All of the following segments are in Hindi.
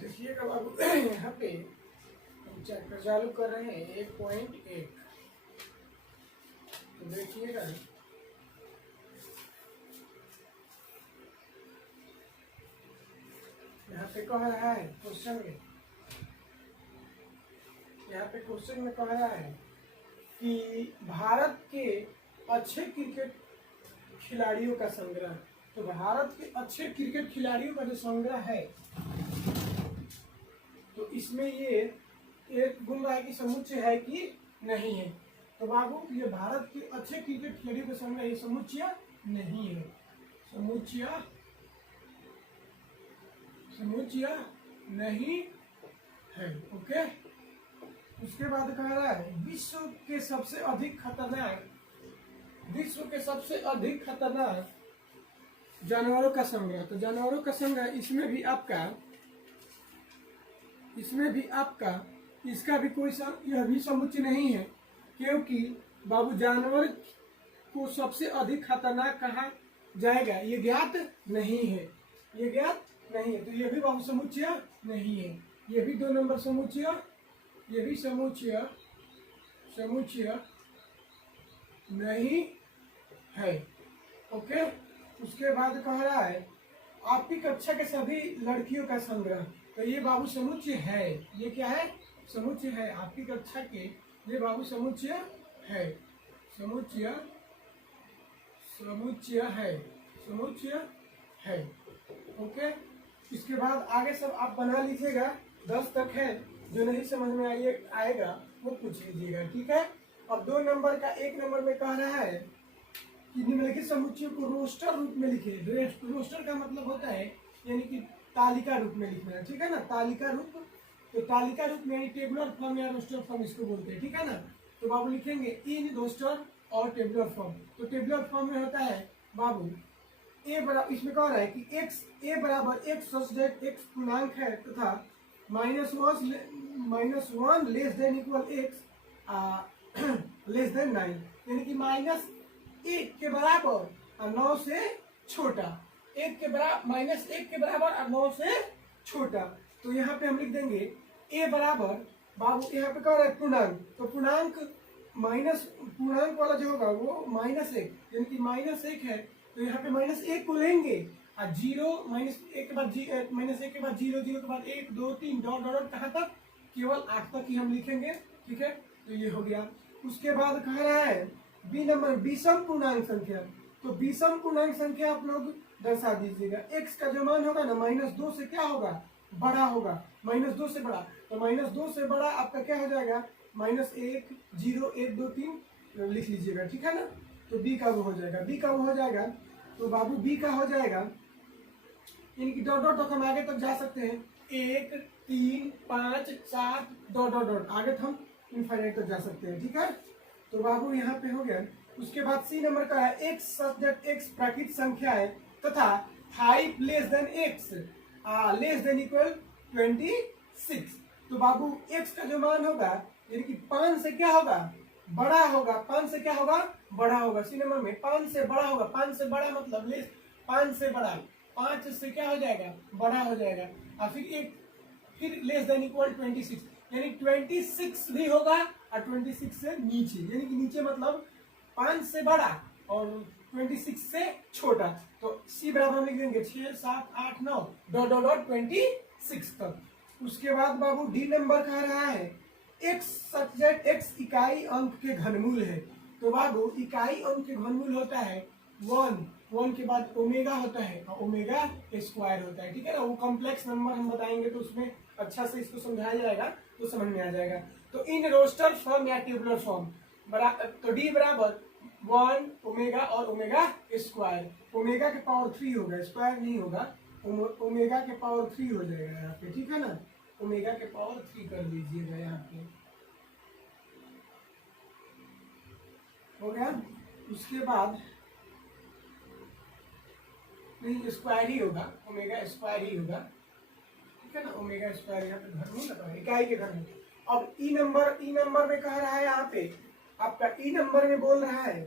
देखिएगा बाबू यहाँ पे हम चैप्टर चालू कर रहे हैं 1.1। तो देखिएगा यहाँ पे कह रहा है क्वेश्चन में, यहाँ पे क्वेश्चन में कह रहा है कि भारत के अच्छे क्रिकेट खिलाड़ियों का संग्रह। तो भारत के अच्छे क्रिकेट खिलाड़ियों का जो संग्रह है, तो इसमें ये एक गुण रहा है कि समुच्चय है कि नहीं है। तो बाबू ये भारत के अच्छे क्रिकेट खिलाड़ियों का संग्रह ये समुच्चय नहीं है, समुच्चय नहीं है। ओके, उसके बाद कह रहा है विश्व के सबसे अधिक खतरनाक जानवरों का संग्रह। तो जानवरों का संग्रह इसमें भी आपका इसका भी कोई यह भी समुच्चय नहीं है, क्योंकि बाबू जानवर को सबसे अधिक खतरनाक कहा जाएगा ये ज्ञात नहीं है, तो ये भी बाबू समुच्चय नहीं है। ये भी 2 नंबर समुच्चय, ये भी समुच्चय नहीं है। ओके, उसके बाद कह रहा है आपकी कक्षा के सभी लड़कियों का संग्रह। तो ये बाबू समुच्चय है, ये क्या है? समुच्चय है। आपकी कक्षा के ये बाबू समुच्चय है। ओके, इसके बाद आगे सब आप बना लीजिएगा, 10 तक है। जो नहीं समझ में आएगा वो पूछ लीजिएगा, ठीक है। अब 2 नंबर का 1 नंबर में कह रहा है कि निम्नलिखित समुच्चय को रोस्टर रूप में लिखे। रोस्टर का मतलब होता है यानी कि तालिका रूप में लिखना, ठीक है ना, तालिका रूप। तो तालिका रूप में टेबुलर फॉर्म या रोस्टर फॉर्म इसको बोलते हैं, ठीक है ना। तो बाबू लिखेंगे इन रोस्टर और टेबुलर फॉर्म। तो टेबुलर फॉर्म में होता है बाबू ए बराबर, इसमें कह रहा है कि ए बराबर x सच दैट x पूर्णांक है तथा -1 less than equal x less then 9, यानी कि -1 के बराबर और 9 से छोटा, -1 के बराबर और 9 से छोटा। तो यहाँ पे हम लिख देंगे a बराबर, बाबू यहाँ पे कह रहा है पूर्णांक, तो पूर्णांक वाला जो होगा वो -1, यानी कि -1 है। तो यहाँ पे -1 को लेंगे और 0 -1 के बाद 0 के बाद 1 2 3 डॉट डॉट कहाँ तक, केवल 8 तक ही हम लिखेंगे, ठीक है। तो ये हो गया। उसके बाद कह रहा है बी नंबर विषम पूर्णांक संख्या। तो विषम पूर्णांक संख्या आप लोग दर्शा दीजिएगा। x का जो मान होगा ना -2 से क्या होगा, बड़ा होगा, -2 से बड़ा। तो -2 से बड़ा आपका क्या हो जाएगा, -1 0 1 2 3 लिख लीजिएगा, ठीक है ना। तो बी का वो हो जाएगा, तो बाबू बी का हो जाएगा, इनकी डॉट डॉट तक हम आगे तक जा सकते हैं, 1 3 5 7 डॉट डॉट डॉट आगे तक हम इनफाइनाइट तक जा सकते हैं, ठीक है। तो बाबू यहाँ पे हो गया। उसके बाद सी नंबर का है x सब्जेक्ट x प्राकृत संख्या है तथा 5 less than x less than equal 26। तो बाबू x का जो मान होगा यानी कि 5 से क्या होगा, बड़ा होगा, 5 से क्या होगा, बड़ा होगा। सी नंबर में 5 से बड़ा होगा, 5 से बड़ा मतलब लेस, 5 से बड़ा, 5 से क्या हो जाएगा, बड़ा हो जाएगा। और फिर लेस देन इक्वल 26, यानी 26 भी होगा और 26 से नीचे, यानी कि नीचे मतलब 5 से बड़ा और 26 से छोटा। तो सी बराबर हम लिख देंगे 6 7 8 9 डॉट डॉट डॉट 26 तक। उसके बाद बाबू डी नंबर कह रहा है x सब्जेक्ट x इकाई अंक के घनमूल है। तो बाबू इकाई अंक के घनमूल होता है 1 के बाद ओमेगा होता है और ओमेगा स्क्वायर होता है, ठीक है ना। वो कॉम्प्लेक्स नंबर हम बताएंगे तो उसमें अच्छा से इसको समझाया जाएगा तो समझ में आ जाएगा। तो इन रोस्टर फॉर्म या टेबुलर फॉर्म तो डी बराबर 1 ओमेगा और ओमेगा स्क्वायर, ओमेगा के पावर 3 होगा, स्क्वायर नहीं होगा, ओमेगा के पावर 3 हो जाएगा यहाँ पे, ठीक है ना। ओमेगा के पावर 3 कर लीजिएगा यहाँ पे, हो गया। उसके बाद नहीं स्क्वायर ही होगा, ओमेगा स्क्वायर ही होगा, ठीक है ना। ओमेगा स्क्वायर यहाँ पे घनमूल लगा, इकाई के घनमूल। अब ई नंबर में कह रहा है यहाँ पे आपका ई नंबर में बोल रहा है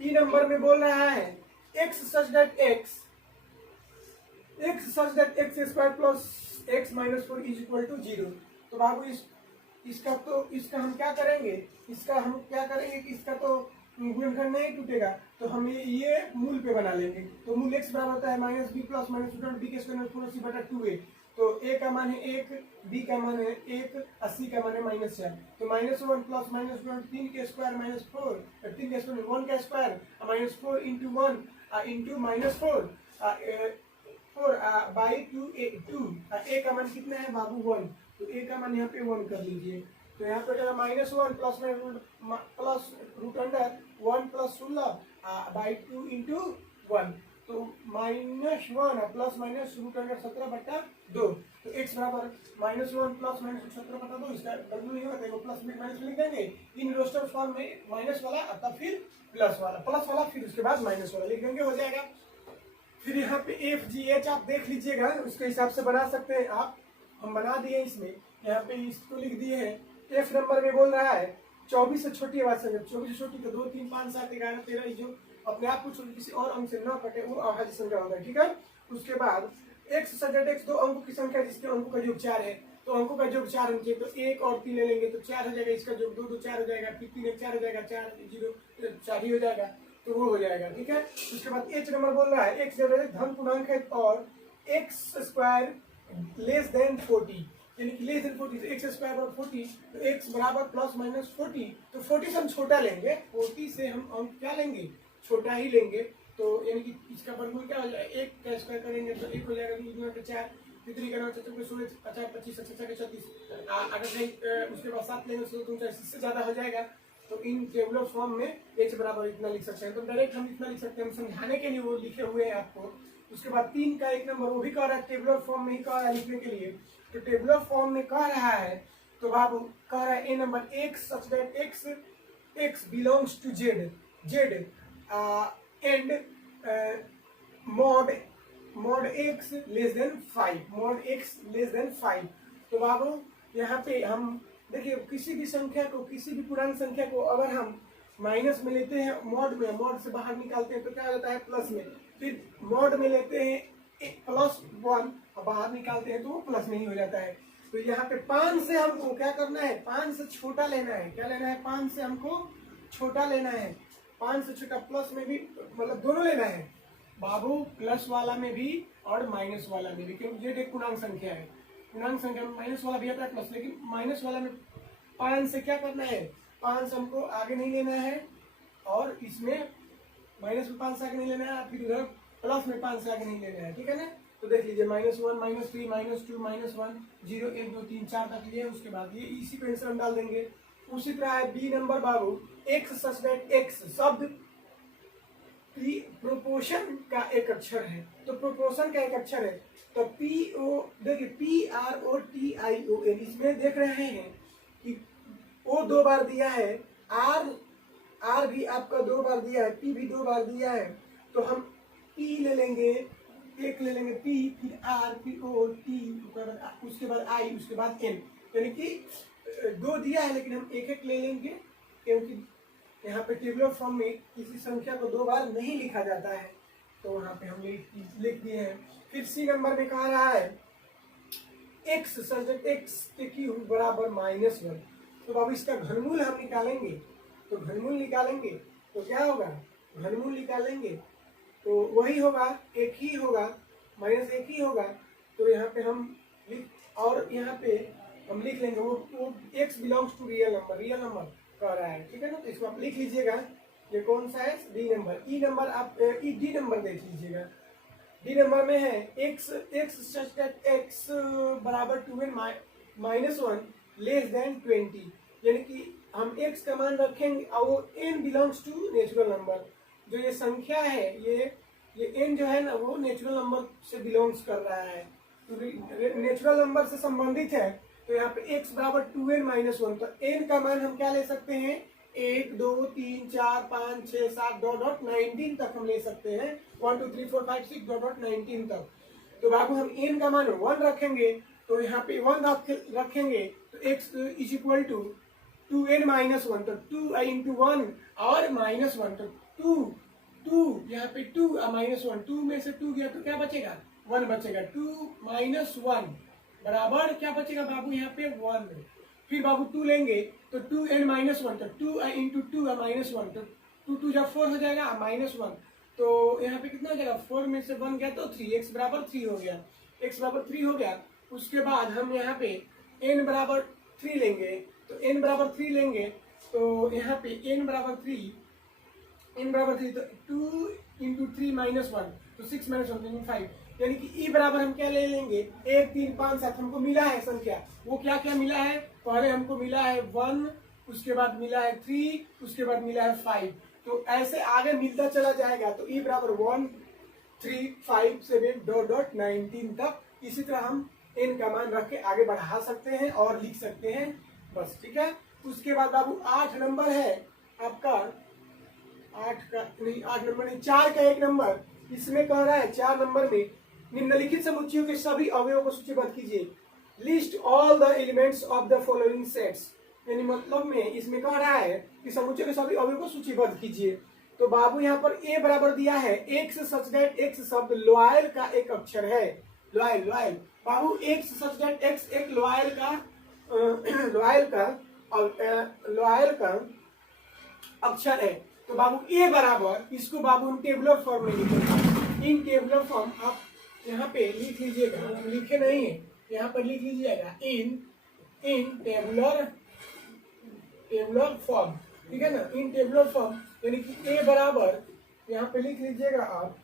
ई नंबर में बोल रहा है x such that x square plus x minus 4 is equal to 0। तो बाबू इसका हम क्या करेंगे, कि इसका तो गुणनखंड नहीं टूटेगा, तो हम ये मूल पे बना लेंगे। तो मूल x बराबर होता है minus b plus minus root b के स्क्वायर में 4c बटा 2a। तो a का मान है 1, b का मान है 1, 80 का मान है -4। तो -1 प्लस माइनस 3 के स्क्वायर माइनस 4, 3 के स्क्वायर 1 का square minus 4 into 1 into minus 4 by 2 a का मान कितना है बाबू 1। तो a का मान यहाँ पे 1 कर लीजिए। तो यहाँ पे -1 plus root under 1 plus 16 by 2 into 1। तो -1 प्लस माइनस रूट अंडर 17 बटा 2। तो x बराबर -1 प्लस माइनस 17 बटा 2। इसका वैल्यू नहीं होता है, प्लस में माइनस लिख देंगे इन रोस्टर फॉर्म में, माइनस वाला तब फिर प्लस वाला फिर उसके बाद माइनस वाला लिख देंगे, हो जाएगा। फिर यहाँ पे एफ जी एच आप देख लीजिएगा, उसके हिसाब से बना सकते हैं आप। हम बना दिए इसमें, यहाँ पे इसको लिख दिए हैं। एफ नंबर में बोल रहा है 24 से छोटी आवाज संख्या, 24 से छोटी तो 2 3 5 7 11 13 जो अपने आप को किसी और अंक से न कटे वो अभाज्य संख्या होता है, ठीक है। उसके बाद x सब्जेक्ट x 2 अंकों की संख्या जिसके अंकों का योग 4 है, तो अंकों का योग 4 होंगे, तो 1 और 3 ले लेंगे तो 4 हो जाएगा, इसका योग 2 2 4 हो जाएगा, फिर 3 1 4 हो जाएगा, 4 0 4 ही हो जाएगा, तो वो हो जाएगा, ठीक है। उसके बाद एच नंबर बोल रहा है x जब धन पूर्णांक है और x स्क्वायर लेस देन 40, यानी कि लेस देन 40, तो x स्क्वायर और 40, तो x बराबर प्लस माइनस 40। तो 40 से हम छोटा लेंगे, 40 से हम अंक क्या लेंगे, छोटा ही लेंगे। तो यानी कि इसका वर्गमूल क्या हो जाएगा, 1 का स्क्वायर करेंगे तो 1 हो जाएगा, 2 गुना 4, 3 का 9 4 16 50 25 66 36, अगर नहीं उसके बाद 7 लेंगे तो 3 इससे ज्यादा हो जाएगा। तो इन टेबुलर फॉर्म में h बराबर इतना लिख सकते हैं। तो डायरेक्ट हम इतना लिख सकते हैं, हम समझाने के लिए वो लिखे हुए हैं आपको। उसके बाद 3 का 1 नंबर वो भी कह रहा है टेबुलर फॉर्म में ही कह रहा है लिखने के लिए। तो टेबुलर फॉर्म में कह रहा है, तो बाबू कह रहा है a number x such that x belongs to z and mod x less than 5, तो बाबू यहाँ पे हम देखिए किसी भी संख्या को, किसी भी पूर्णांक संख्या को अगर हम माइनस में लेते हैं, मॉड से बाहर निकालते हैं तो क्या होता है प्लस में, फिर मॉड में लेते हैं +1 और बाहर निकालते हैं तो वो प्लस में ही हो जाता है। तो यहाँ पे 5 से हमको क्या करना है, 5 से छोटा लेना है, क्या लेना है, 5 से हमको छोटा लेना है, 5 से छोटा, प्लस में भी मतलब दोनों लेना है बाबू, प्लस वाला में भी और माइनस वाला में भी, क्योंकि ये एक पूर्णांक संख्या है। पूर्णांक संख्या में माइनस वाला भी आता है प्लस, लेकिन माइनस वाला में 5 से क्या करना है, 5 से हमको आगे नहीं लेना है, और इसमें माइनस में 5 से आगे नहीं लेना है, फिर उधर प्लस में 5 से आगे नहीं लेना है, ठीक है ना। तो देख लीजिए -1 -3 -2 -1 0 1 2 3 4 तक लिए, उसके बाद ये इसी को आंसर हम डाल देंगे। उसी तरह है बी नंबर बाबू, x सच दैट x शब्द प्रोपोर्शन का एक अक्षर है, तो प्रोपोर्शन का एक अक्षर है, तो देखिए PROTION, इसमें देख रहे हैं कि O 2 बार दिया है, R भी आपका 2 बार दिया है, P भी 2 बार दिया है, तो हम P ले लेंगे, एक ले लेंगे P, फिर R, फिर O, T, उसके बाद I, उसके बाद N, यानी कि 2 दिया है लेकिन हम एक एक ले लेंगे, क्योंकि यहाँ पे टेबुलर फॉर्म में किसी संख्या को 2 बार नहीं लिखा जाता है, तो वहाँ पे हम लिख दिए हैं। फिर सी नंबर में कहा रहा है x सब्जेक्ट x के क्यूब बराबर -1, तो बाबू इसका घनमूल हम निकालेंगे, तो घनमूल निकालेंगे तो क्या होगा, घनमूल निकालेंगे तो वही होगा, एक ही होगा, -1 ही होगा। तो यहाँ पे हम और यहाँ पे हम लिख लेंगे वो x belongs to real number कह रहा है, ठीक है ना। तो इसको आप लिख लीजिएगा, ये कौन सा है, डी नंबर। ई नंबर आप डी नंबर देख लीजिएगा, डी नंबर में है x सच दैट x बराबर 2n -1 लेस देन 20, यानी कि हम x का मान रखेंगे और वो n belongs to natural number, जो ये संख्या है ये n जो है ना वो नेचुरल नंबर से बिलोंग्स कर रहा है, तो नेचुरल नंबर से संबंधित है। तो यहाँ पे x बराबर 2n -1, तो n का मान हम क्या ले सकते हैं, 1 2 3 4 5 6 7 19 तक हम ले सकते हैं, 1 2 3 4 5 6 19 तक। तो बाबू हम n का मान 1 रखेंगे, तो यहाँ पे 1 रखेंगे तो x is equal to 2n -1, तो 2 into 1 और -1, तो टू टू यहाँ पे टू माइनस वन, टू में से टू गया तो क्या बचेगा, वन बचेगा। टू माइनस वन बराबर क्या बचेगा बाबू, यहाँ पे वन। फिर बाबू टू लेंगे तो टू एंड माइनस वन, तो two into two minus one, तो टू टू जब फोर हो जाएगा माइनस वन, तो यहाँ पे कितना हो जाएगा, फोर में से वन गया तो थ्री, एक्स बराबर थ्री हो गया, एक्स बराबर थ्री हो गया। उसके बाद हम यहाँ पे एन बराबर थ्री लेंगे, तो एन बराबर थ्री लेंगे तो यहाँ पे एन बराबर थ्री, एन बराबर थ्री, तो two into three minus one, तो सिक्स माइनस वन फाइव, यानी कि ई बराबर हम क्या ले लेंगे, एक तीन पाँच सात हमको मिला है संख्या। वो क्या क्या मिला है, पहले हमको मिला है वन, उसके बाद मिला है थ्री, उसके बाद मिला है फाइव, तो ऐसे आगे मिलता चला जाएगा। तो ई बराबर one three five seven dot dot 19 तक। इसी तरह हम एन का मान रख के आगे बढ़ा सकते हैं और लिख सकते हैं बस, ठीक है। उसके बाद बाबू 8 नंबर है आपका, 8 का नहीं, 8 नंबर नहीं, 4 का एक नंबर। इसमें कह रहा है 4 नंबर में निम्नलिखित समुच्चयों के सभी अवयवों को सूचीबद्ध कीजिए। List all the elements of the following sets, यानी मतलब में इसमें कह रहा है कि समुच्चय के सभी अवयवों को सूचीबद्ध कीजिए। तो बाबू यहाँ पर ए बराबर दिया है, एक्स सच दैट एक्स शब्द लॉयल का एक अक्षर है, loyal loyal Babu, x such that x एक लॉयल का लॉयल का अक्षर है। तो बाबू ए बराबर, इसको बाबू हम टेबुलर फॉर्म में लिखेंगे। इन टेबुलर फॉर्म आप यहाँ पे लिख लीजिएगा, लिखे नहीं है, यहाँ पर लिख लीजिएगा इन टेबुलर फॉर्म, ठीक है ना, इन टेबुलर फॉर्म, यानी कि ए बराबर यहाँ पे लिख लीजिएगा आप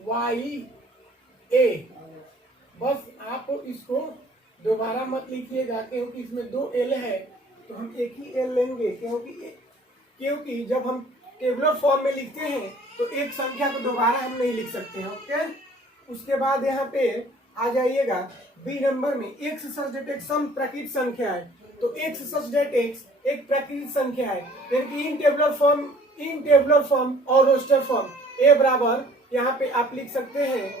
LOYA। बस आप इसको दोबारा मत लिखिएगा क्योंकि इसमें दो एल है, तो हम एक ही एल लेंगे, क्योंकि जब हम टेबुलर फॉर्म में लिखते हैं तो एक संख्या को दोबारा हम नहीं लिख सकते हैं, ओके। उसके बाद यहाँ पे आ जाइएगा बी नंबर में, एक्स सच डेट एक्स सम प्राकृतिक संख्या है, तो एक्स सच डेट एक्स एक प्राकृतिक संख्या है, यानी कि इन टेबुलर फॉर्म और रोस्टर फॉर्म। ए बराबर यहाँ पे आप लिख सकते हैं,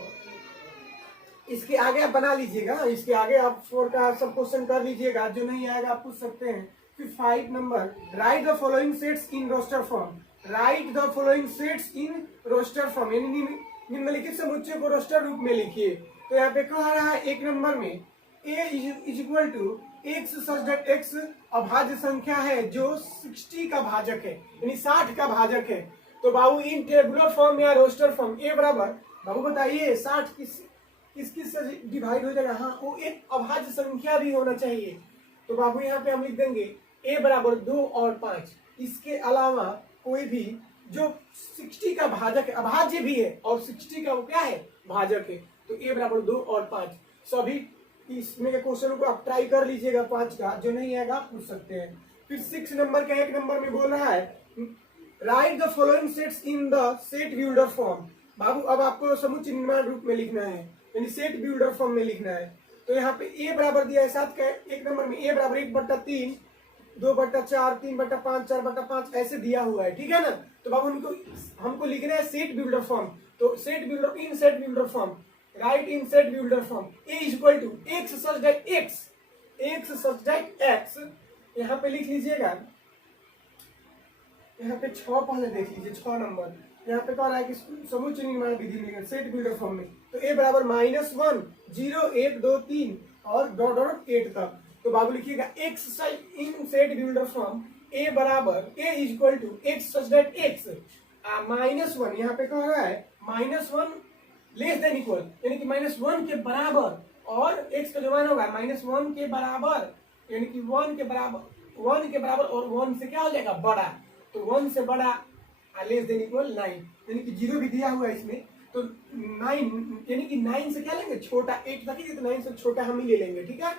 इसके आगे आप बना लीजिएगा, इसके आगे आप 4 का सब क्वेश्चन कर लीजिएगा, जो नहीं आएगा आप पूछ सकते हैं। फिर 5 number, write the following sets in roster form, write the following sets in roster form, यानी निम्नलिखित समुच्चय को रोस्टर रूप में लिखिए। तो यहाँ पे कह रहा है एक नंबर में A is equal to x such that x अभाज्य संख्या है जो 60 का भाजक है, यानी 60 का भाजक है। तो बाबू इन टेबुलर फॉर्म या रोस्टर फॉर्म ए बराबर, बाबू बताइए 60 किस से डिवाइड हो जाएगा, हाँ वो एक अभाज्य संख्या भी होना चाहिए। तो बाबू यहाँ पे हम लिख देंगे ए बराबर 2 और 5, इसके अलावा कोई भी जो 60 का भाजक है, अभाज्य भी है और 60 का वो क्या है, भाजक है। तो ए बराबर 2 और 5, सभी इसमें क्वेश्चन को आप ट्राई कर लीजिएगा, 5 का जो नहीं आएगा आप पूछ सकते हैं। फिर 6 नंबर का एक नंबर में बोल रहा है write the following sets in the set builder form. बाबू अब आपको समुच्चय निर्माण रूप में लिखना है, यानी सेट बिल्डर फॉर्म में लिखना है। तो यहाँ पे ए बराबर दिया है 7 का एक नंबर में, ए बराबर 1/3, 2/4, 3/5, 4/5 ऐसे दिया हुआ है, ठीक है ना। तो बाबू हमको लिखना है सेट बिल्डर फॉर्म। तो set builder form, write in set builder form A is equal to x such that x, यहाँ पे लिख लीजिएगा, यहाँ पे 6 पहले देख लीजिए, 6 नंबर यहाँ पे कह रहा है कि समुच्चय निर्माण विधि में सेट बिल्डर फॉर्म में। तो ए बराबर -1 0 1 2 3 और डॉट डॉट 8 तक। तो बाबू लिखिएगा x in set builder form A बराबर A is equal to x such that x -1, यहाँ पे कह रहा है -1 लेस देन इक्वल, यानी कि -1 के बराबर, और एक्स का जो मान होगा -1 के बराबर, यानी कि 1 के बराबर और 1 से क्या हो जाएगा, बड़ा। तो 1 से बड़ा लेस देन इक्वल 9, यानी कि 0 भी दिया हुआ है इसमें। तो 9 यानी कि 9 से क्या लेंगे, छोटा 8 तक ही, तो 9 से छोटा हम ही ले लेंगे, ठीक है।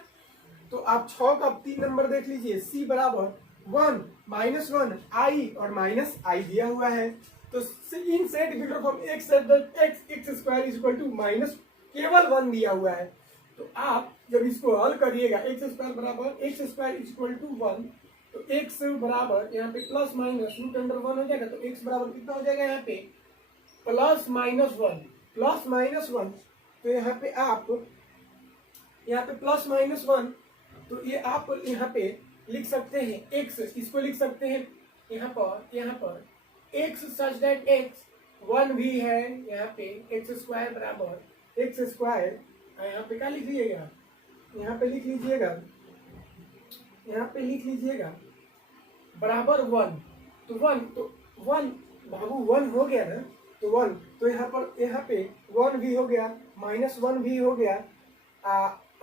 तो आप 6 का 3 नंबर देख लीजिए, सी बराबर 1 -1 आई और -i दिया हुआ है। तो in set builder form x square is equal to minus केवल 1 दिया हुआ है। तो आप जब इसको हल करिएगा, एक्स स्क्वायर बराबर x square is equal to 1, तो एक्स बराबर यहाँ पे प्लस माइनस रूट अंडर 1 हो जाएगा। तो एक्स बराबर कितना हो जाएगा, यहाँ पे प्लस माइनस वन। तो यहाँ पे आप प्लस माइनस 1, तो ये आप यहाँ पे लिख सकते हैं एक्स, इसको लिख सकते हैं यहाँ पर x सच दैट x 1 भी है, यहाँ पे x स्क्वायर बराबर x स्क्वायर, यहाँ पे क्या लिख लीजिएगा, यहाँ पे लिख लीजिएगा, यहाँ पे लिख लीजिएगा बराबर 1, तो 1 बाबू 1 हो गया ना, तो 1, तो यहाँ पे 1 भी हो गया, -1 भी हो गया,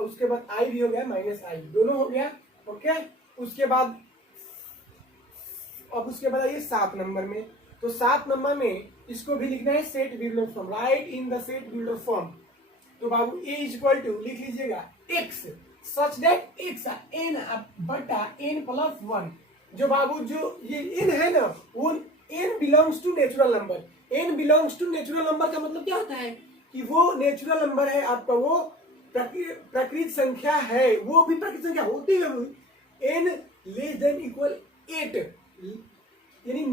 उसके बाद i भी हो गया, -i दोनों हो गया। ओके, उसके बाद अब उसके बाद आइए 7 नंबर में, तो 7 नंबर में इसको भी लिखना है set builder form, write in the set builder form. तो बाबू a इक्वल टू लिख लीजिएगा x such that x n बटा n प्लस 1, जो बाबू जो ये n है ना, वो n belongs to natural number. n belongs to natural number का मतलब क्या होता है कि वो नेचुरल नंबर है आपका, वो प्रकृत संख्या है, वो भी प्रकृत संख्या होती है n लेस देन इक्वल 8, यानी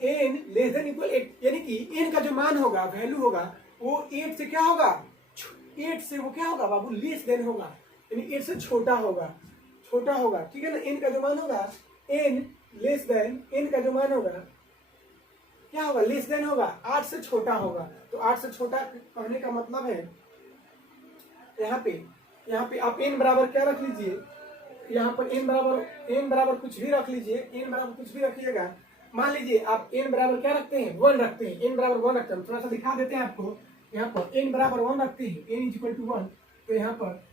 n लेस देन इक्वल 8, यानी कि n का जो मान होगा, वैल्यू होगा, वो 8 से क्या होगा, 8 से वो क्या होगा बाबू, लेस देन होगा, यानी 8 से छोटा होगा, छोटा होगा, ठीक है ना। n का जो मान होगा, n लेस देन, n का जो मान होगा क्या होगा, लेस देन होगा, 8 से छोटा होगा। तो 8 से छोटा कहने का मतलब है यहाँ पे आप n बराबर क्या रख लीजिए, यहाँ पर n बराबर कुछ भी रख लीजिए, n बराबर कुछ भी रखिएगा। मान लीजिए आप n बराबर क्या रखते हैं, 1 रखते हैं, n बराबर 1 रखते हैं, थोड़ा सा दिखा देते हैं आपको। यहाँ पर n बराबर 1 रखते हैं, n इक्वल टू 1, तो यहाँ पर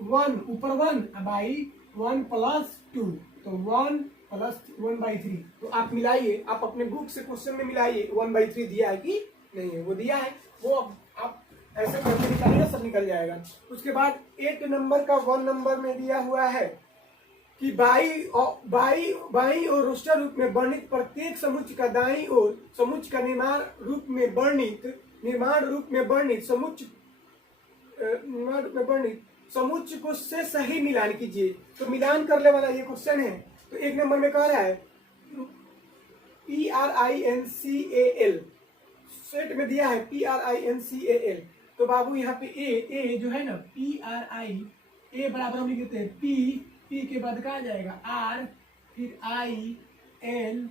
1 ऊपर 1 बाई 1 प्लस 2, तो 1 प्लस 1/3, तो आप मिलाइए, आप अपने बुक से क्वेश्चन में मिलाइए 1/3 दिया है कि नहीं है, वो दिया है, वो आप ऐसे करके निकालिएगा, सब निकल जाएगा। उसके बाद 8 नंबर का 1 नंबर में दिया हुआ है कि बाई और रोस्टर रूप में वर्णित प्रत्येक समुच्चय का दाईं ओर समुच्चय का निर्माण रूप में वर्णित समुच्चय को से सही मिलान कीजिए। तो मिलान करने वाला ये क्वेश्चन है। तो 1 नंबर में कह रहा है PRINCAL, सेट में दिया है PRINCAL, तो बाबू यहाँ पे ए जो है ना, PRI बराबर हम लिख देते हैं P के बाद कहा जाएगा R, फिर INCAL।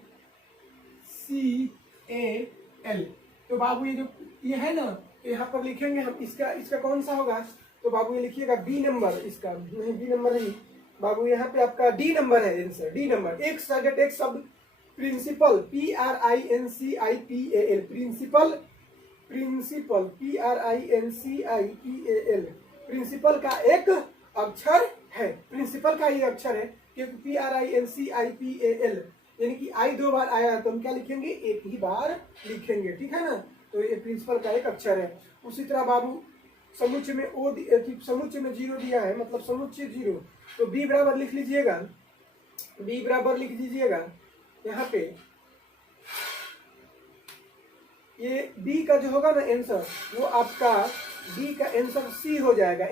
तो बाबू ये है ना, यहाँ पर लिखेंगे हम, इसका कौन सा होगा, तो बाबू ये लिखिएगा बी नंबर, इसका नहीं, बी नंबर नहीं बाबू, यहाँ पे आपका डी नंबर है आंसर, डी नंबर। एक सब्जेक्ट एक शब्द principal, PRINCIPAL, principal PRINCIPAL, principal का एक अक्षर है, प्रिंसिपल का ये अक्षर है, क्योंकि PRINCIPAL यानी कि आई 2 बार आया तो हम क्या लिखेंगे, एक ही बार लिखेंगे, ठीक है ना। तो ये प्रिंसिपल का एक अक्षर है। उसी तरह बाबू समुच्चय में समुच्चय में 0 दिया है, मतलब समुच्चय 0, तो बी बराबर लिख लीजिएगा, बी बराबर लिख दीजिएगा यहाँ पे, ये बी का जो होगा ना आंसर, वो आपका बी का आंसर सी हो जाएगा।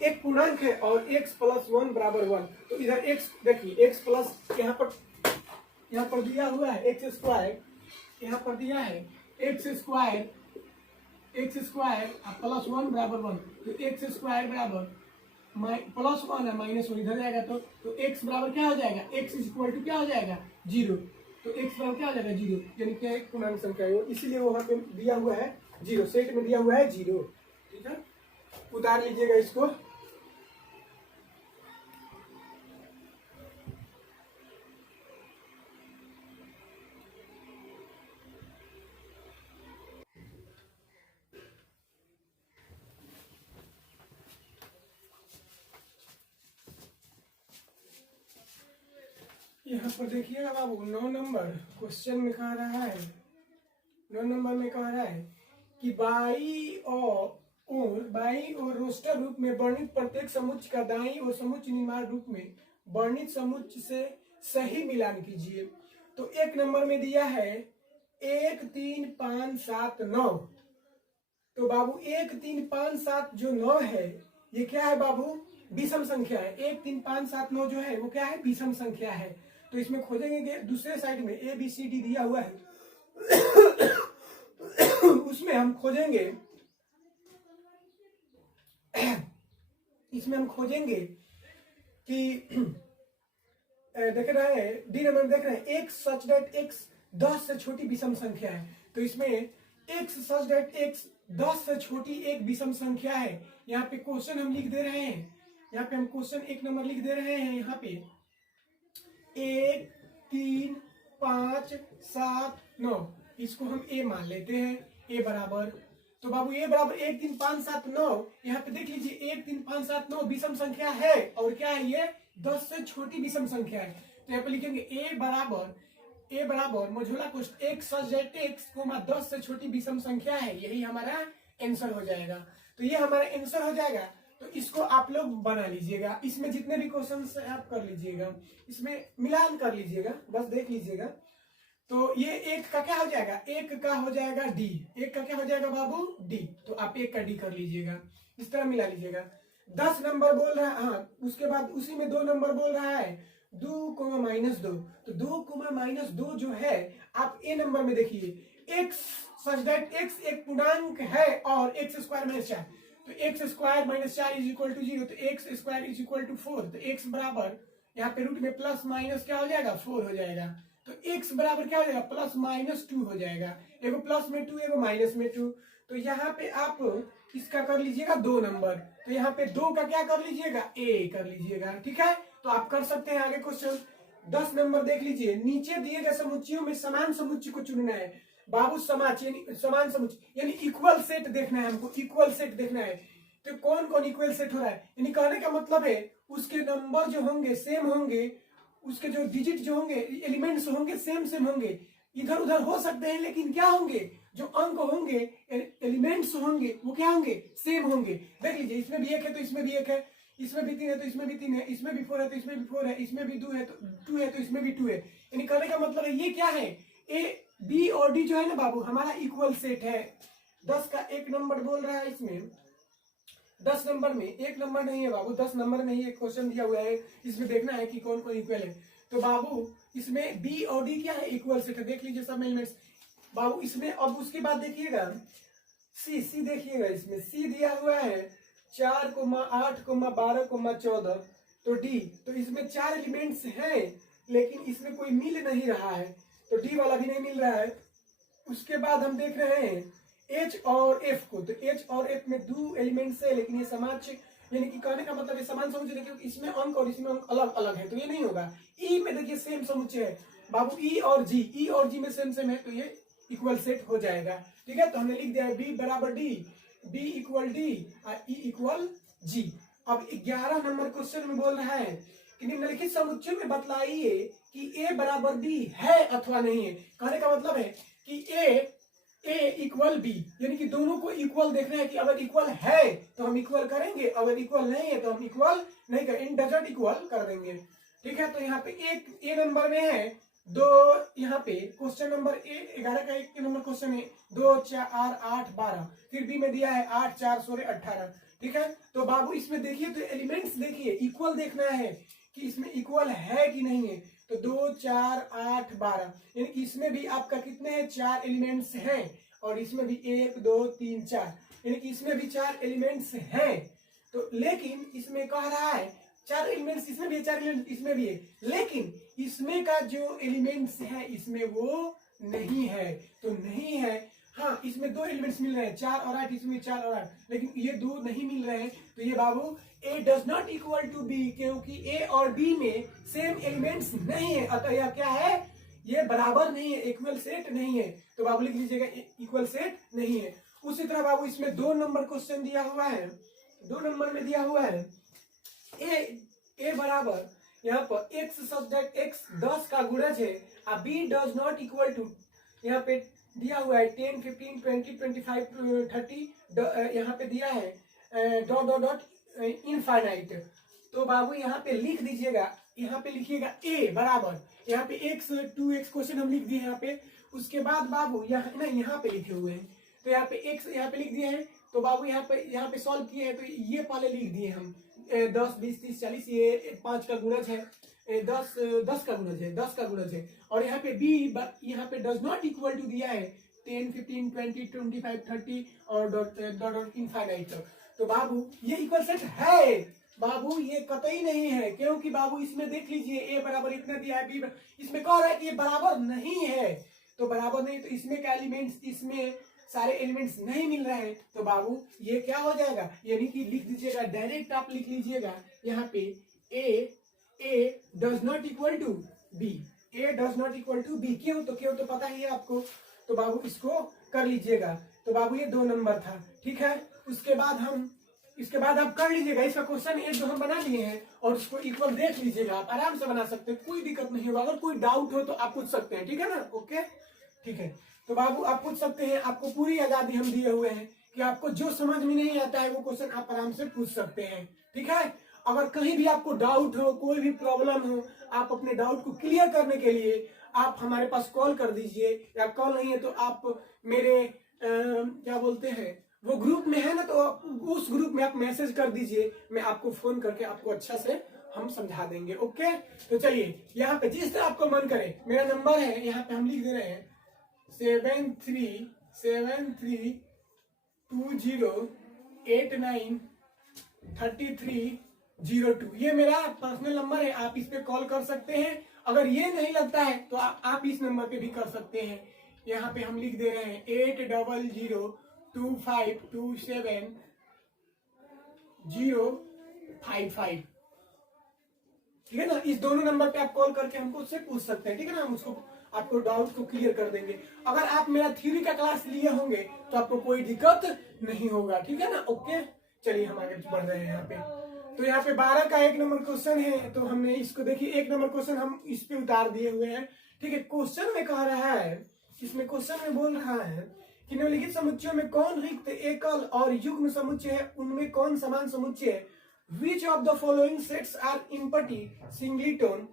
एक पूर्णांक है और x प्लस 1 बराबर 1, तो इधर x देखिए, x प्लस यहाँ पर दिया हुआ है x स्क्वायर, यहाँ पर दिया है x स्क्वायर प्लस 1 बराबर 1, तो x स्क्वायर बराबर प्लस 1 है, -1 इधर जाएगा, तो x बराबर क्या हो जाएगा, x इक्वल टू क्या हो जाएगा, 0, तो x बराबर क्या हो जाएगा, 0, यानी क्या एक पूर्णांक संख्या है, इसीलिए वहां पे दिया हुआ है 0, सेट में दिया हुआ है 0, ठीक है। उतार लीजिएगा इसको। यहाँ पर देखिएगा बाबू 9 नंबर क्वेश्चन में कह रहा है, 9 नंबर में कह रहा है कि बाई और रोस्टर रूप में वर्णित प्रत्येक समुच्चय का दाईं और समुच्चय निर्माण रूप में वर्णित समुच्चय से सही मिलान कीजिए। तो 1 नंबर में दिया है 1 3 5 7 9, तो बाबू 1 3 5 7 जो 9 है, ये क्या है बाबू, विषम संख्या है। 1 3 5 7 9 जो है वो क्या है, विषम संख्या है। तो इसमें खोजेंगे, दूसरे साइड में ABCD दिया हुआ है उसमें हम खोजेंगे, इसमें हम खोजेंगे कि देख रहे हैं डी नंबर देख रहे हैं, एक्स सच दैट एक्स 10 से छोटी विषम संख्या है। तो इसमें एक्स सच दैट एक्स 10 से छोटी एक विषम संख्या है। यहाँ पे क्वेश्चन हम लिख दे रहे हैं, यहाँ पे हम क्वेश्चन 1 नंबर लिख दे रहे हैं। यहाँ पे 1 3 5 7 9 इसको हम ए मान लेते हैं। ए बराबर, तो बाबू ए बराबर 1 3 5 7 9, यहाँ पे देख लीजिए 1 3 5 7 9 विषम संख्या है और क्या है ये 10 से छोटी विषम संख्या है। तो यहाँ पे लिखेंगे ए बराबर मझोला कोष्ठ एक्स सच दैट एक्स 10 से छोटी विषम संख्या है, यही हमारा आंसर हो जाएगा। तो ये हमारा आंसर हो जाएगा। तो इसको आप लोग बना लीजिएगा, इसमें जितने भी क्वेश्चंस आप कर लीजिएगा, इसमें मिलान कर लीजिएगा, बस देख लीजिएगा। तो ये एक का क्या हो जाएगा, एक का हो जाएगा डी, एक का क्या हो जाएगा बाबू डी। तो आप एक का डी कर लीजिएगा, इस तरह मिला लीजिएगा। 10 नंबर बोल रहा है, हाँ उसके बाद उसी में 2 नंबर बोल रहा है 2, -2। तो 2, -2 जो है आप ए नंबर में देखिए, एक्स सच दैट एक्स एक पूर्णांक है और x² - 4, तो x² - 4 = 0, तो x² = 4। तो x बराबर यहाँ पे रूट में प्लस माइनस क्या हो जाएगा 4 हो जाएगा। तो x बराबर क्या हो जाएगा +-2 हो जाएगा, एगो प्लस में 2 एगो माइनस में 2। तो यहाँ पे आप इसका कर लीजिएगा 2 नंबर, तो यहाँ पे 2 का क्या कर लीजिएगा ए कर लीजिएगा, ठीक है। तो आप कर सकते हैं आगे क्वेश्चन। 10 नंबर देख लीजिए, नीचे दिए गए समुच्चयों में समान समुच्चय को चुनना है। बाबू समान समुच्चय यानी इक्वल सेट देखना है हमको, इक्वल सेट देखना है। तो कौन कौन इक्वल सेट हो रहा है, यानी कहने का मतलब है उसके नंबर जो होंगे सेम होंगे, उसके जो डिजिट जो होंगे एलिमेंट्स होंगे सेम होंगे, इधर उधर हो सकते हैं लेकिन क्या होंगे, जो अंक होंगे एलिमेंट्स होंगे वो क्या होंगे सेम होंगे। देख लीजिए इसमें भी 1 है तो इसमें भी 1 है, इसमें भी 3 है तो इसमें भी 3 है, इसमें भी 4 है तो इसमें भी 4 है, इसमें भी 2 है तो 2 है तो इसमें भी 2 है। यानी कहने का मतलब है ये क्या है, ए बी और डी जो है ना बाबू हमारा इक्वल सेट है। 10 का 1 नंबर बोल रहा है, इसमें 10 नंबर में 1 नंबर नहीं है बाबू, 10 नंबर में ही एक क्वेश्चन दिया हुआ है, इसमें देखना है कि कौन कौन इक्वल है। तो बाबू इसमें बी और डी क्या है इक्वल सेट है, देख लीजिए सब एलिमेंट्स बाबू इसमें। अब उसके बाद देखिएगा सी देखिएगा, इसमें सी दिया हुआ है 4, 8, 12, 14। तो डी, तो इसमें 4 एलिमेंट्स हैं लेकिन इसमें कोई मिल नहीं रहा है, तो डी वाला भी नहीं मिल रहा है। उसके बाद हम देख रहे हैं एच और एफ को, तो एच और एफ में 2 एलिमेंट्स है लेकिन ये समाज यानी कि कहने का मतलब है समान समुच्चय, देखिए इसमें अंक और इसमें अंक अलग अलग है तो ये नहीं होगा। ई में देखिए सेम समुच्चय है बाबू, ई और जी में सेम है तो ये इक्वल सेट हो जाएगा, ठीक है। तो हमने लिख दिया है बी बराबर डी, बी इक्वल डी और ई इक्वल जी। अब 11 नंबर क्वेश्चन में बोल रहा है कि निम्नलिखित समुच्चय में बतलाइए कि ए बराबर बी है अथवा नहीं है। कहने का मतलब है कि ए इक्वल बी, यानी कि दोनों को इक्वल देखना है कि अगर इक्वल है तो हम इक्वल करेंगे, अगर इक्वल नहीं है तो हम इक्वल नहीं करेंगे, इन डजंट इक्वल कर देंगे, ठीक है। तो यहाँ पे एक ए नंबर में है 2, यहाँ पे क्वेश्चन नंबर 11 का 1 नंबर क्वेश्चन है 2, 4, 8, 12, फिर बी में दिया है 8, 4, 16, 18, ठीक है। तो बाबू इसमें देखिए तो एलिमेंट्स देखिए इक्वल देखना है कि इसमें इक्वल है कि नहीं है। तो 2, 4, 8, 12 यानी कि इसमें भी आपका कितने हैं 4 एलिमेंट्स हैं और इसमें भी 1, 2, 3, 4 यानी कि इसमें भी 4 एलिमेंट्स हैं। तो लेकिन इसमें कह रहा है 4 एलिमेंट्स इसमें भी है, 4 एलिमेंट्स इसमें भी है, लेकिन इसमें का जो एलिमेंट्स है इसमें वो नहीं है, तो नहीं है। हाँ इसमें 2 एलिमेंट्स मिल रहे हैं 4 और 8, इसमें 4 और 8, लेकिन ये 2 नहीं मिल रहे हैं। तो ये बाबू A does not equal to B, क्योंकि ए और बी में सेम एलिमेंट्स नहीं है, अतः यह क्या है ये बराबर नहीं है, इक्वल सेट नहीं है। तो बाबू लिख लीजिएगा इक्वल सेट नहीं है। उसी तरह बाबू इसमें 2 नंबर क्वेश्चन दिया हुआ है, 2 नंबर में दिया हुआ है ए बराबर यहाँ पर x सच दैट x 10 का गुणज है और b does not equal to, यहाँ पे दिया हुआ है 10, 15, 20, 25, 30, यहाँ पे दिया है डॉट डॉट डॉट इनफाइनाइट। तो बाबू यहाँ पे लिख दीजिएगा, यहाँ पे लिखिएगा a बराबर यहाँ पे x 2x क्वेश्चन हम लिख दिए यहाँ पे। उसके बाद बाबू यहाँ पे लिखे हुए हैं, तो यहाँ पे x यहाँ पे लिख दिए हैं। तो बाबू यहाँ पे सॉल्व किए हैं, तो ये पहले लिख दिए हम 10, 20, 30, 40, ये 5 का गुणज है, 10 का गुणज है। और यहाँ पे b यहाँ पे डज नॉट इक्वल टू दिया है 10, 15, 20, 25, 30 और डॉट इनफाइनाइट। तो बाबू ये इक्वल सेट है, बाबू ये कतई नहीं है, क्योंकि बाबू इसमें देख लीजिए ए बराबर इतना दिया है, बी इसमें कह रहा है कि ये बराबर नहीं है, तो बराबर नहीं, तो इसमें क्या एलिमेंट्स, इसमें सारे एलिमेंट्स नहीं मिल रहे हैं, तो बाबू ये क्या हो जाएगा, यानी कि लिख दीजिएगा, डायरेक्ट आप लिख लीजिएगा यहाँ पे A does not equal to B, A does not equal to B. क्यों तो पता ही है आपको, तो बाबू इसको कर लीजिएगा। तो बाबू ये 2 नंबर था, ठीक है। इसके बाद आप कर लीजिएगा, इसका क्वेश्चन 1 2 हम बना लिए हैं और उसको इक्वल देख लीजिएगा, आप आराम से बना सकते हैं, कोई दिक्कत नहीं होगा। अगर कोई डाउट हो तो आप पूछ सकते हैं, ठीक है ना, ओके ठीक है। तो बाबू आप पूछ सकते हैं, आपको पूरी आजादी हम दिए हुए हैं कि आपको जो समझ में नहीं आता है वो क्वेश्चन आप आराम से पूछ सकते हैं, ठीक है। अगर कहीं भी आपको डाउट हो, कोई भी प्रॉब्लम हो, आप अपने डाउट को क्लियर करने के लिए आप हमारे पास कॉल कर दीजिए, या कॉल नहीं है तो आप मेरे क्या बोलते हैं वो ग्रुप में है ना, तो उस ग्रुप में आप मैसेज कर दीजिए, मैं आपको फोन करके आपको अच्छा से हम समझा देंगे, ओके। तो चलिए यहाँ पे जिस तरह आपको मन करे, मेरा नंबर है यहाँ पे हम लिख दे रहे हैं 737320893302, ये मेरा पर्सनल नंबर है, आप इस पे कॉल कर सकते हैं। अगर ये नहीं लगता है तो आप इस नंबर पे भी कर सकते हैं। यहाँ पे हम लिख दे रहे हैं 8002527055, ठीक है ना। इस दोनों नंबर पे आप कॉल करके हमको उससे पूछ सकते हैं, ठीक है ना, हम उसको आपको डाउट को क्लियर कर देंगे। अगर आप मेरा थ्योरी का क्लास लिए होंगे तो आपको कोई दिक्कत नहीं होगा, ठीक है ना, ओके। चलिए हम आगे बढ़ रहे हैं यहाँ पे। तो यहाँ पे 12 का 1 नंबर क्वेश्चन है, तो हमने इसको देखिए 1 नंबर क्वेश्चन हम इस पे उतार दिए हुए हैं, ठीक है। क्वेश्चन में कह रहा है, इसमें क्वेश्चन में बोल रहा है कि निम्नलिखित समुच्चयों में कौन रिक्त, एकल और युग्म समुच्चय है, उनमें कौन समान समुच्चय है। Which of the following sets are empty, singleton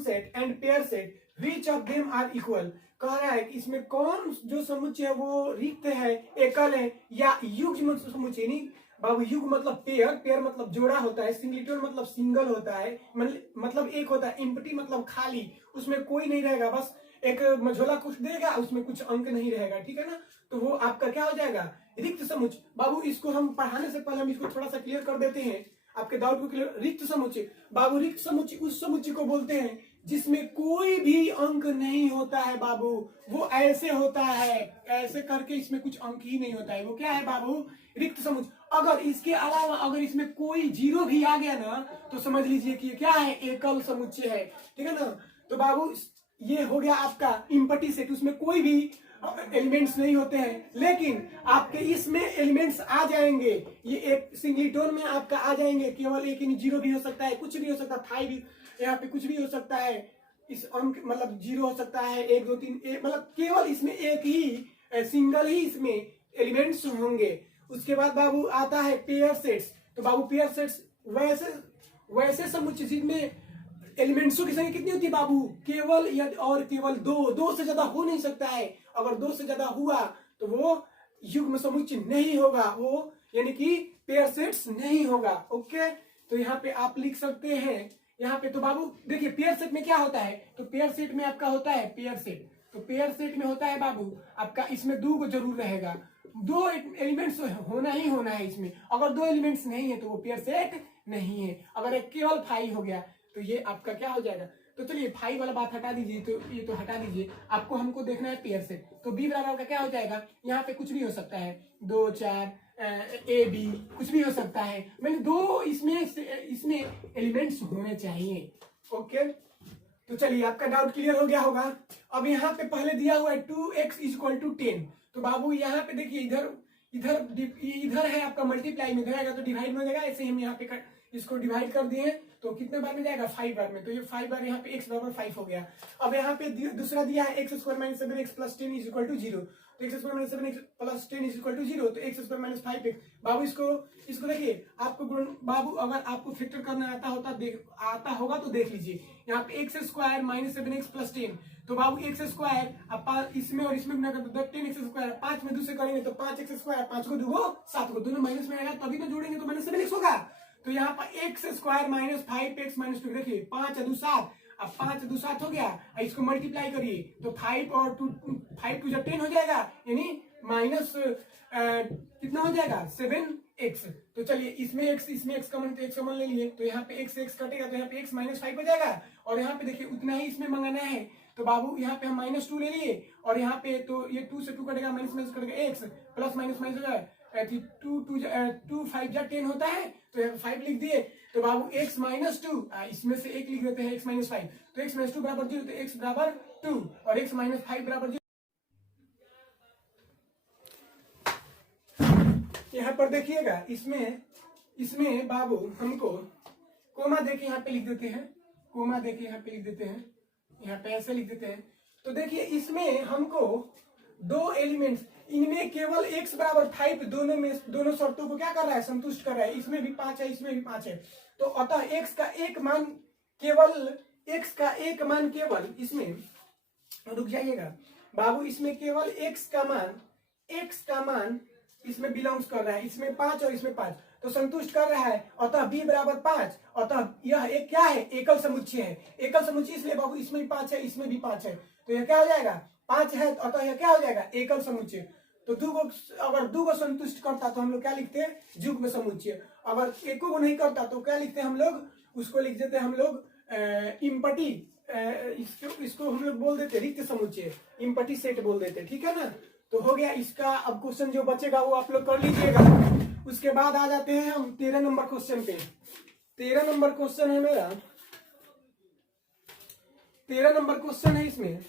set and pair set? Which of them are equal? कह रहा है कि इसमें कौन जो समुच्चय है वो रिक्त है, एकल है, या युग्म समुच्चय। नहीं बाबू, युग्म मतलब पेयर मतलब जोड़ा होता है, सिंगलेटन मतलब सिंगल होता है, मतलब एक होता है, एम्प्टी मतलब खाली, उसमें कोई नहीं रहेगा, बस एक मझोला कुछ देगा, उसमें कुछ अंक नहीं रहेगा, ठीक है ना। तो वो आपका क्या हो जाएगा, रिक्त समुच्चय। बाबू इसको हम पढ़ाने से पहले हम इसको थोड़ा सा क्लियर कर देते हैं, आपके डाउट को क्लियर। रिक्त समुच्चय, बाबू रिक्त समुच्चय उस समुच्चय को बोलते हैं जिसमें कोई भी अंक नहीं होता है बाबू, वो ऐसे होता है, ऐसे करके इसमें कुछ अंक ही नहीं होता है, वो क्या है बाबू, रिक्त समुच्चय। अगर इसके अलावा अगर इसमें कोई जीरो भी आ गया ना तो समझ लीजिए कि ये क्या है, एकल समुच्चय है, ठीक है ना। तो बाबू ये हो गया आपका इम्पटी सेट, उसमें कोई भी एलिमेंट्स नहीं होते हैं, लेकिन आपके इसमें एलिमेंट्स आ जाएंगे, ये एक सिंगलीटोन में आपका आ जाएंगे, केवल एक जीरो भी हो सकता है, कुछ भी हो सकता है, 5 यहाँ पे कुछ भी हो सकता है, इस अंक मतलब 0 हो सकता है, 1 2 3 मतलब केवल इसमें एक ही सिंगल ही इसमें एलिमेंट्स होंगे। उसके बाद बाबू आता है पेयर सेट्स। तो बाबू पेयर सेट्स वैसे समुच्चय जिनमें एलिमेंट्सों की संख्या कितनी होती है बाबू, केवल या और केवल 2 से ज्यादा हो नहीं सकता है। अगर 2 से ज्यादा हुआ तो वो युग्म समुच्चय नहीं होगा, वो यानी कि पेयर सेट्स नहीं होगा, ओके। तो यहाँ पे आप लिख सकते हैं यहाँ पे। तो बाबू देखिए पेयर सेट में क्या होता है, तो पेयर सेट में आपका होता है पेयर सेट, तो पेयर सेट में होता है बाबू आपका, इसमें 2 को जरूर रहेगा, 2 एलिमेंट्स होना ही होना है इसमें। अगर 2 एलिमेंट्स नहीं है तो वो पेयर सेट नहीं है। अगर एक केवल 5 हो गया तो ये आपका क्या हो जाएगा। तो चलिए 5 वाला बात हटा दीजिए, तो ये तो हटा दीजिए, आपको हमको देखना है पेयर सेट। तो बी बराबर का क्या हो जाएगा, यहाँ पे कुछ भी हो सकता है, 2 4 ए बी कुछ भी हो सकता है, मैंने 2 इसमें एलिमेंट्स होने चाहिए, ओके। तो चलिए आपका डाउट क्लियर हो गया होगा। अब यहाँ पे पहले दिया हुआ है 2x = 10। तो बाबू यहाँ पे देखिए इधर है आपका मल्टीप्लाई में जाएगा तो डिवाइड में हो जाएगा, ऐसे हम यहाँ पे इसको डिवाइड कर दिए तो कितने बार में जाएगा, 5 बार में। तो ये 5 बार यहाँ पे x बराबर 5 हो गया। अब यहाँ पे दूसरा दिया है x² - 7x + 10 = 0। तो x² - 7x + 10 = 0, तो x² - 5x। बाबू इसको देखिए, आपको बाबू अगर आपको फैक्टर करना आता होगा तो देख लीजिए, यहाँ पे x² - 7x + 10। तो बाबू x² अब इसमें और इसमें गुना कर दो, 10x², 5 में 2 से करेंगे तो 5x², 5 को 2 7 को दोनों माइनस में आएगा, तभी तो जोड़ेंगे तो -7x होगा। तो यहाँ पर x² - 5x - 2 देखिए, 5 × 2 = 7, अब 5 × 2 = 7 हो गया, इसको मल्टीप्लाई करिए तो 5 और 2 5 × 2 = 10 हो जाएगा, यानी माइनस कितना हो जाएगा, 7 एक्स। तो चलिए इसमें एक्स कॉमन, तो एक्स कॉमन ले लिए, तो यहाँ पे एक्स एक्स कटेगा तो यहाँ पे एक्स माइनस 5 हो जाएगा। और यहाँ पे देखिए उतना ही इसमें मंगाना है, तो बाबू यहाँ पे हम -2 ले लिए, और यहाँ पे तो ये 2 से 2 कटेगा, माइनस माइनस कटेगा एक्स, प्लस माइनस माइनस हो जाएगा 2 5 जा 10 होता है, तो यहाँ 5 लिख दिए। तो बाबू x -2, इसमें से एक लिख देते हैं x -5, तो x -2 बराबर 0, तो x बराबर 2 और x -5 बराबर 0। यहाँ पर देखिएगा इसमें बाबू हमको कोमा देके यहाँ पे लिख देते हैं, कोमा देके यहाँ पे लिख देते हैं, यहाँ पे ऐसे लिख देते हैं। तो देखिए इसमें हमको दो एलिमेंट्स, इनमें केवल x बराबर 5 दोनों शर्तों को क्या कर रहा है, संतुष्ट कर रहा है। इसमें भी 5 है, इसमें भी 5 है, तो अतः x का एक मान केवल इसमें, रुक जाइएगा बाबू, इसमें केवल x का मान इसमें बिलोंग्स कर रहा है, इसमें 5 और इसमें 5, तो संतुष्ट कर रहा है। अतः b बराबर 5, अतः यह एक क्या है, एकल समुच्चय है। एकल समुच्चय इसलिए बाबू इसमें भी 5 है, इसमें भी 5 है, तो यह क्या हो जाएगा, 5 है, अतः यह क्या हो जाएगा, एकल समुच्चय। तो अगर दो को संतुष्ट करता तो हम लोग क्या लिखते हैं, युग्म समुच्चय। अगर एको को नहीं करता तो क्या लिखते हैं हम लोग, उसको लिख देते हैं हम लोग इम्पटी, इसको हम लोग बोल देते रिक्त समुच्चय, इम्पटी सेट बोल देते, ठीक है ना। तो हो गया इसका। अब क्वेश्चन जो बचेगा वो आप लोग कर लीजिएगा। उसके बाद आ जाते हैं हम 13 नंबर क्वेश्चन पे। 13 नंबर क्वेश्चन है मेरा, 13 नंबर क्वेश्चन है। इसमें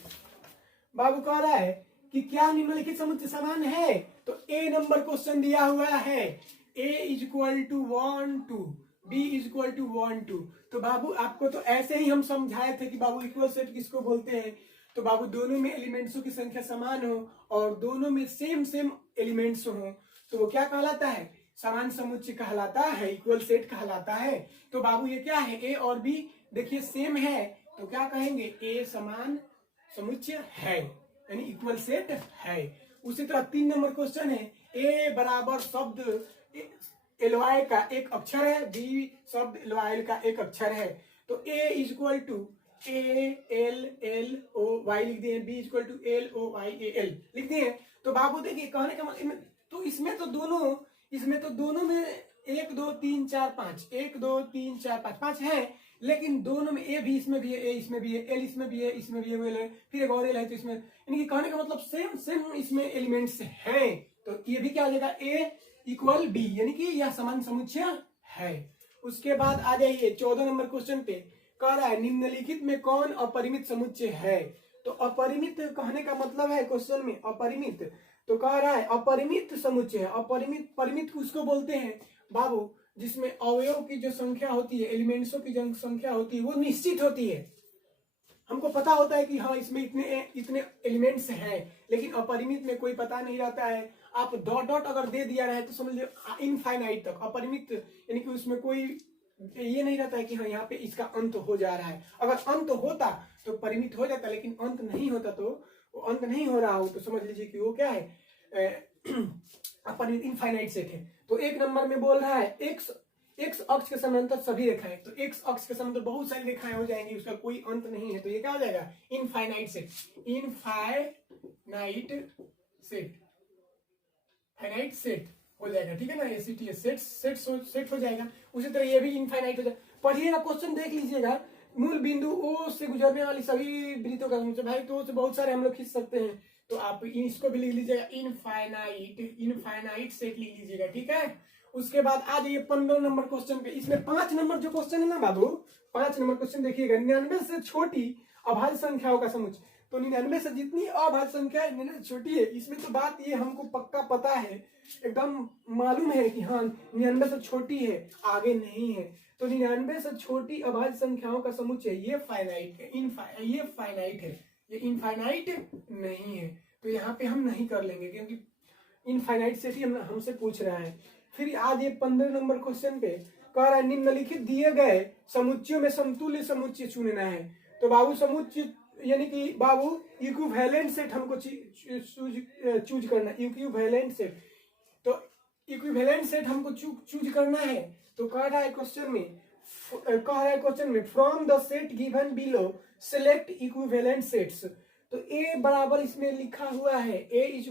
बाबू कह रहा है कि क्या निम्नलिखित समुच्चय समान है। तो ए नंबर क्वेश्चन दिया हुआ है, a = 1 2, b = 1 2। तो बाबू आपको तो ऐसे ही हम समझाए थे कि बाबू इक्वल सेट किसको बोलते हैं। तो बाबू दोनों में एलिमेंट्सों की संख्या समान हो और दोनों में सेम एलिमेंट्स हो तो वो क्या कहलाता है, समान समुच्चय कहलाता है, इक्वल सेट कहलाता है। तो बाबू ये क्या है, ए और बी देखिए सेम है, तो क्या कहेंगे, ए समान समुच्चय है, यानी इक्वल सेट है। उसी तरह 3 नंबर क्वेश्चन है, ए बराबर शब्द एलवाई का एक अक्षर है, बी शब्द एलवाई का एक अक्षर है। तो ए = ALLOY लिख दिए, बी = LOYAL लिख दिए। तो बाबू देखिए कहने का मतलब, तो इसमें तो दोनों में 1 2 3 4 5 1 2 3 4 5 5 है, लेकिन दोनों में ए भी इसमें भी है, ए इसमें भी है, एल इसमें भी है, इसमें भी है, फिर एक और एल है, तो इसमें यानी कहने का मतलब सेम इसमें एलिमेंट्स हैं। तो ये भी क्या हो जाएगा, ए = बी, यानी कि यह समान समुच्चय है। उसके बाद आ जाइए 14 नंबर क्वेश्चन पे। कह रहा है निम्नलिखित में कौन अपरिमित समुच्चय है। तो अपरिमित कहने का मतलब है क्वेश्चन में अपरिमित, तो कह रहा है अपरिमित समुच्चय है। परिमित किसको बोलते हैं बाबू, जिसमें अवयव की जो संख्या होती है, एलिमेंट्सों की जो संख्या होती है वो निश्चित होती है। हमको पता होता है कि हाँ इसमें इतने एलिमेंट्स हैं, लेकिन अपरिमित में कोई पता नहीं रहता है। आप डॉट अगर दे दिया रहे तो समझ लो इनफाइनाइट तक। अपरिमित यानी कि उसमें कोई ये नहीं रहता है कि हाँ यहाँ पे इसका अंत हो जा रहा है। अगर अंत होता तो परिमित हो जाता, लेकिन अंत नहीं होता, तो वो अंत नहीं हो रहा हो तो समझ लीजिए कि वो क्या है, अपरिमित इनफाइनाइट सेट है। तो 1 नंबर में बोल रहा है एक्स अक्ष के समांतर सभी रेखाएं। तो एक्स अक्ष के समांतर बहुत सारी रेखाएं हो जाएंगी, उसका कोई अंत नहीं है, तो ये क्या हो जाएगा, इनफाइनाइट सेट। फाइनाइट सेट हो जाएगा, ठीक है ना, ये सेट हो जाएगा। उसी तरह ये भी इनफाइनाइट हो जाएगा। पढ़िएगा क्वेश्चन देख लीजिएगा। मूल बिंदु ओ से गुजरने वाली सभी वृत्तों का समुच्चय। भाई तो बहुत सारे हम लोग खींच सकते हैं, तो आप इसको भी लिख लीजिएगा, इनफाइनाइट सेट लिख लीजिएगा, ठीक है। उसके बाद आ जाइए 15 नंबर क्वेश्चन पे। इसमें 5 नंबर जो क्वेश्चन है ना बाबू, 5 नंबर क्वेश्चन देखिएगा, 99 से छोटी अभाज्य संख्याओं का समुच्चय। तो 99 से जितनी अभाज्य संख्या छोटी है, इसमें तो बात ये हमको पक्का पता है, एकदम मालूम है कि हाँ 99 से छोटी है, आगे नहीं है। तो 99 से छोटी अभाज्य संख्याओं का समुच्चय ये फाइनाइट है, ये फाइनाइट है, ये इनफाइनाइट नहीं है। तो यहाँ पे हम नहीं कर लेंगे क्योंकि इनफाइनाइट सेट ही हमसे पूछ रहा है। फिर आज ये 15 नंबर क्वेश्चन पे कह रहा है निम्नलिखित दिए गए समुच्चयों में समतुल्य समुच्चय चुनना है। तो बाबू समुच्चय यानी कि बाबू इक्विवेलेंट सेट हमको चूज करना है, इक्विवेलेंट सेट। तो इक्विवेलेंट सेट हमको चूज करना है। तो कह रहा है क्वेश्चन में from the set given below select equivalent sets. तो ए बराबर इसमें लिखा हुआ है, ए =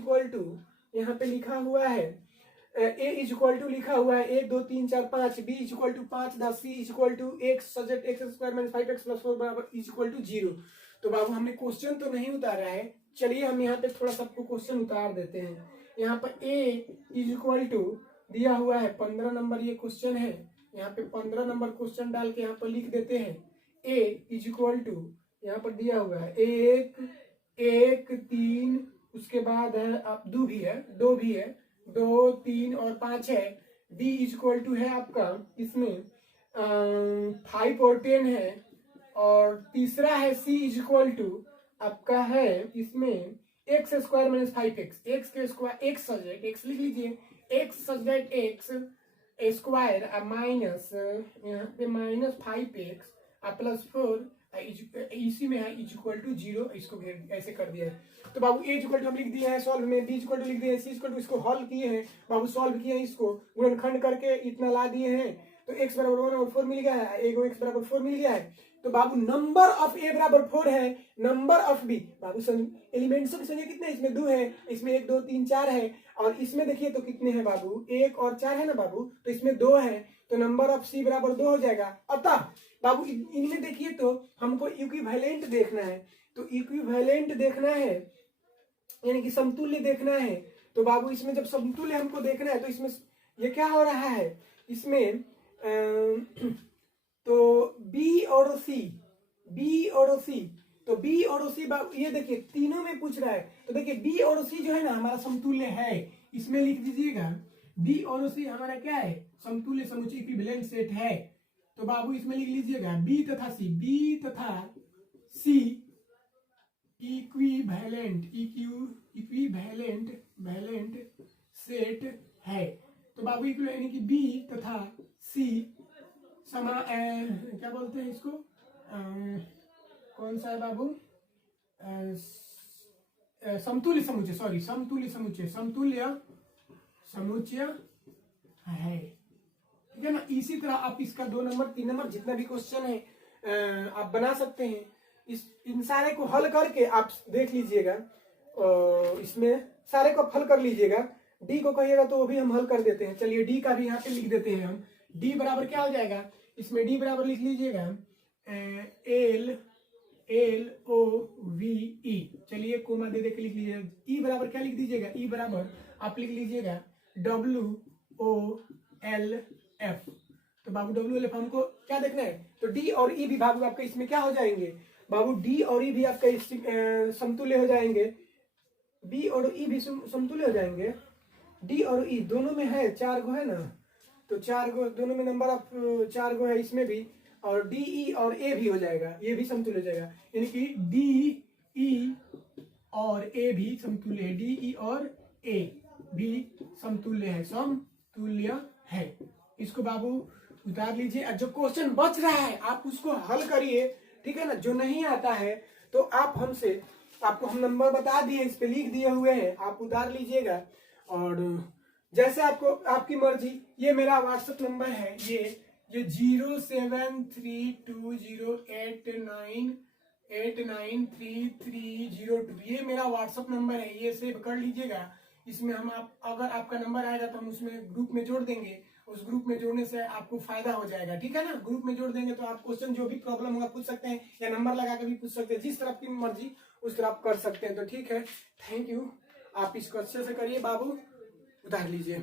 यहाँ पे लिखा हुआ है ए इज इक्वल टू लिखा हुआ है 1 2 3 4 5, B is equal to 5 10, C is equal to x subject x square minus 5x plus 4 बराबर इज इक्वल टू 0। तो बाबू हमने क्वेश्चन तो नहीं उतारा है, चलिए हम यहाँ पे थोड़ा सबको क्वेश्चन उतार देते हैं। यहाँ पर ए इज इक्वल टू दिया हुआ है 15 नंबर, ये क्वेश्चन है। यहाँ पे 15 नंबर क्वेश्चन डाल के यहाँ पर लिख देते हैं ए इज इक्वल टू, यहाँ पर दिया हुआ है 1 1 3, उसके बाद है अब 2 भी है 2 3 और 5 है। डी इज इक्वल टू है आपका इसमें 5 और 10 है। और तीसरा है सी इज इक्वल टू आपका है इसमें x square minus 5x, x के स्क्वायर एक्स सब्जेक्ट एक्स लिख लीजिए, x subject x square minus यहाँ पे माइनस 5x प्लस 4 इसी में है इज इक्वल टू 0, इसको ऐसे कर दिया है। तो बाबू ए इक्वल टू हम लिख दिए हैं सॉल्व में, बी इक्वल टू लिख दिए हैं, सी इक्वल टू इसको हल किए हैं बाबू, सॉल्व किए हैं, इसको गुणनखंड करके इतना ला दिए हैं तो x बराबर 1 और 4 मिल गया है, एक x बराबर 4 मिल गया है। तो बाबू नंबर ऑफ ए बराबर 4 है, नंबर ऑफ बी बाबू एलिमेंट्स की संख्या कितने, इसमें 2 है, इसमें 1 2 3 4 है, और इसमें देखिए तो कितने हैं बाबू 1 और 4 है ना बाबू, तो इसमें 2 है, तो नंबर ऑफ सी बराबर 2 हो जाएगा। अतः बाबू इनमें देखिए तो हमको इक्विवेलेंट देखना है, तो इक्विवेलेंट देखना है यानी कि समतुल्य देखना है। तो बाबू इसमें जब समतुल्य हमको देखना है तो इसमें ये क्या हो रहा है इसमें तो बी और सी, बी और सी, तो बी और सी ये देखिए तीनों में पूछ रहा है, तो देखिए बी और सी जो है ना हमारा समतुल्य है, इसमें लिख दीजिएगा बी और सी हमारा क्या है समतुल्य समुच्चय इक्विवेलेंट सेट है। तो बाबू इसमें लिख लीजिएगा बी तथा सी, बी तथा सी इक्विवेलेंट वैलेंट सेट है। तो बाबू यानी कि बी तथा सी क्या बोलते हैं इसको कौन सा है बाबू समतुल्य समुच्चय, सॉरी समतुल्य समुच्चय है, ठीक है ना। इसी तरह आप इसका 2 नंबर 3 नंबर जितना भी क्वेश्चन है आप बना सकते हैं। इन सारे को हल करके आप देख लीजिएगा, इसमें सारे को हल कर लीजिएगा, डी को कहिएगा तो वो भी हम हल कर देते हैं। चलिए डी का भी यहाँ पे लिख देते हैं हम, डी बराबर क्या हो जाएगा इसमें, डी बराबर लिख लीजिएगा LOVE, चलिए कोमा दे के लिख लीजिएगा। ई बराबर क्या लिख दीजिएगा, ई बराबर आप लिख लीजिएगा WOLF। तो बाबू WOLF हमको क्या देखना है, तो डी और ई भी बाबू आपका इसमें क्या हो जाएंगे बाबू, डी और ई भी आपका समतुल्य हो जाएंगे, बी और ई भी समतुल्य हो जाएंगे। डी और ई दोनों में है 4 गो है ना, तो 4 गो दोनों में नंबर ऑफ 4 गो है इसमें भी, और डी ई और ए भी हो जाएगा, ये भी समतुल्य हो जाएगा, यानी कि डी ई और ए भी समतुल्य है, डी ई और ए भी समतुल्य है। इसको बाबू उतार लीजिए, जो क्वेश्चन बच रहा है आप उसको हल करिए, ठीक है ना। जो नहीं आता है तो आप हमसे, आपको हम नंबर बता दिए, इस पे लिख दिए हुए हैं, आप उतार लीजिएगा और जैसे आपको आपकी मर्जी। ये मेरा व्हाट्सएप नंबर है, ये 0732089893302, ये मेरा व्हाट्सएप नंबर है, ये सेव कर लीजिएगा। इसमें हम अगर आपका नंबर आएगा तो हम उसमें ग्रुप में जोड़ देंगे, उस ग्रुप में जोड़ने से आपको फायदा हो जाएगा, ठीक है ना। ग्रुप में जोड़ देंगे तो आप क्वेश्चन जो भी प्रॉब्लम होगा पूछ सकते हैं, या नंबर लगा के भी पूछ सकते हैं, जिस तरह की मर्जी उस तरह आप कर सकते हैं। तो ठीक है, थैंक यू, आप इसको अच्छे से करिए बाबू, उतार लीजिए।